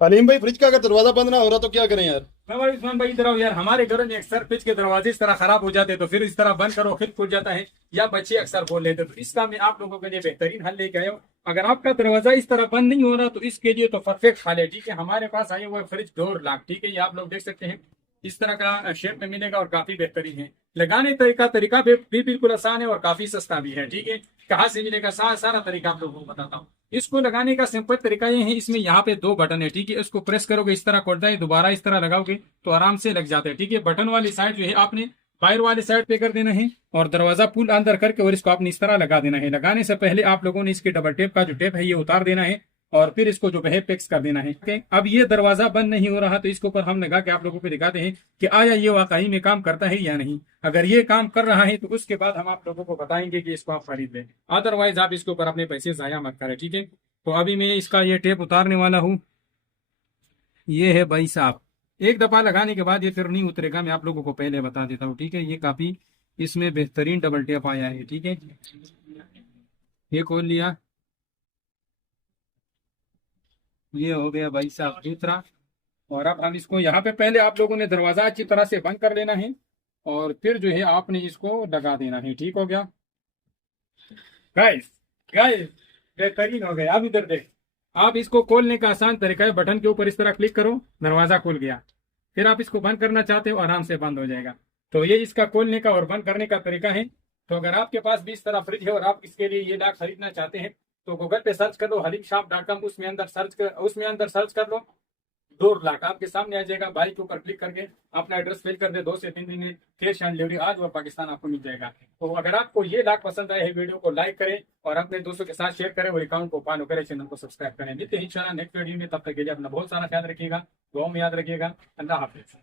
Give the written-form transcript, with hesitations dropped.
हलीम भाई, फ्रिज का अगर दरवाजा बंद ना हो रहा तो क्या करें यार? मैं भाई उस्मान भाई इधर आओ यार। हमारे घरों में अक्सर फ्रिज के दरवाजे इस तरह खराब हो जाते हैं, तो फिर इस तरह बंद करो फिर खुल जाता है, या बच्चे अक्सर खोल लेते हैं। तो इसका मैं आप लोगों के लिए बेहतरीन हल लेके आया हूँ। अगर आपका दरवाजा इस तरह बंद नहीं हो रहा तो इसके लिए तो परफेक्ट हल है। ठीक है, हमारे पास आए हुए फ्रिज डोर लॉक, ठीक है, ये आप लोग देख सकते हैं इस तरह का शेप में मिलेगा और काफी बेहतरीन है। लगाने तरीका भी बिल्कुल आसान है और काफी सस्ता भी है। ठीक है, कहाँ से मिलेगा सारा तरीका आप लोगों को बताता हूँ। इसको लगाने का सिंपल तरीका ये है, इसमें यहाँ पे दो बटन है। ठीक है, इसको प्रेस करोगे इस तरह खुलता है, दोबारा इस तरह लगाओगे तो आराम से लग जाता है। ठीक है, बटन वाली साइड जो है आपने बाहर वाली साइड पे कर देना है और दरवाजा पुल अंदर करके और इसको आपने इस तरह लगा देना है। लगाने से पहले आप लोगों ने इसके डबल टेप का जो टेप है ये उतार देना है और फिर इसको जो है फिक्स कर देना है। ओके, अब ये दरवाजा बंद नहीं हो रहा तो इसके ऊपर हम लगा के आप लोगों को दिखाते हैं कि आया ये वाकई में काम करता है या नहीं। अगर ये काम कर रहा है तो उसके बाद हम आप लोगों को बताएंगे कि इसको आप खरीद लें, अदरवाइज आप इसके ऊपर अपने पैसे जाया मत करें। ठीक है, तो अभी मैं इसका ये टेप उतारने वाला हूँ। ये है भाई साहब, एक दफा लगाने के बाद ये फिर नहीं उतरेगा, मैं आप लोगों को पहले बता देता हूँ। ठीक है, ये काफी इसमें बेहतरीन डबल टेप आया है। ठीक है, ये खोल लिया, ये हो गया भाई साहब दूसरा। और अब हम इसको यहाँ पे पहले आप लोगों ने दरवाजा अच्छी तरह से बंद कर लेना है और फिर जो है आपने इसको लगा देना है। ठीक हो गया गाइस? गाइस, बेहतरीन हो गया। अब इधर देख, आप इसको खोलने का आसान तरीका है, बटन के ऊपर इस तरह क्लिक करो, दरवाजा खुल गया। फिर आप इसको बंद करना चाहते हो आराम से बंद हो जाएगा। तो ये इसका खोलने का और बंद करने का तरीका है। तो अगर आपके पास भी इस तरह फ्रिज है और आप इसके लिए ये लॉक खरीदना चाहते हैं तो गूगल पे सर्च कर लो हलीमशॉप.com, उसमें अंदर सर्च कर लो डोर लॉक, आपके सामने आ जाएगा। बाइक के ऊपर क्लिक करके अपना एड्रेस फिल कर दे, 2 से 3 दिन में कैश ऑन डिलीवरी आज और पाकिस्तान आपको मिल जाएगा। तो अगर आपको ये लॉक पसंद आए है, वीडियो को लाइक करें और अपने दोस्तों के साथ शेयर करें और अकाउंट को फॉलो करें, चैनल को सब्सक्राइब करें। मिलते हैं इंशाल्लाह नेक्स्ट वीडियो में, तब तक के लिए अपना बहुत सारा ख्याल रखिएगा, दुआ में याद रखिएगा। अल्लाह हाफिज।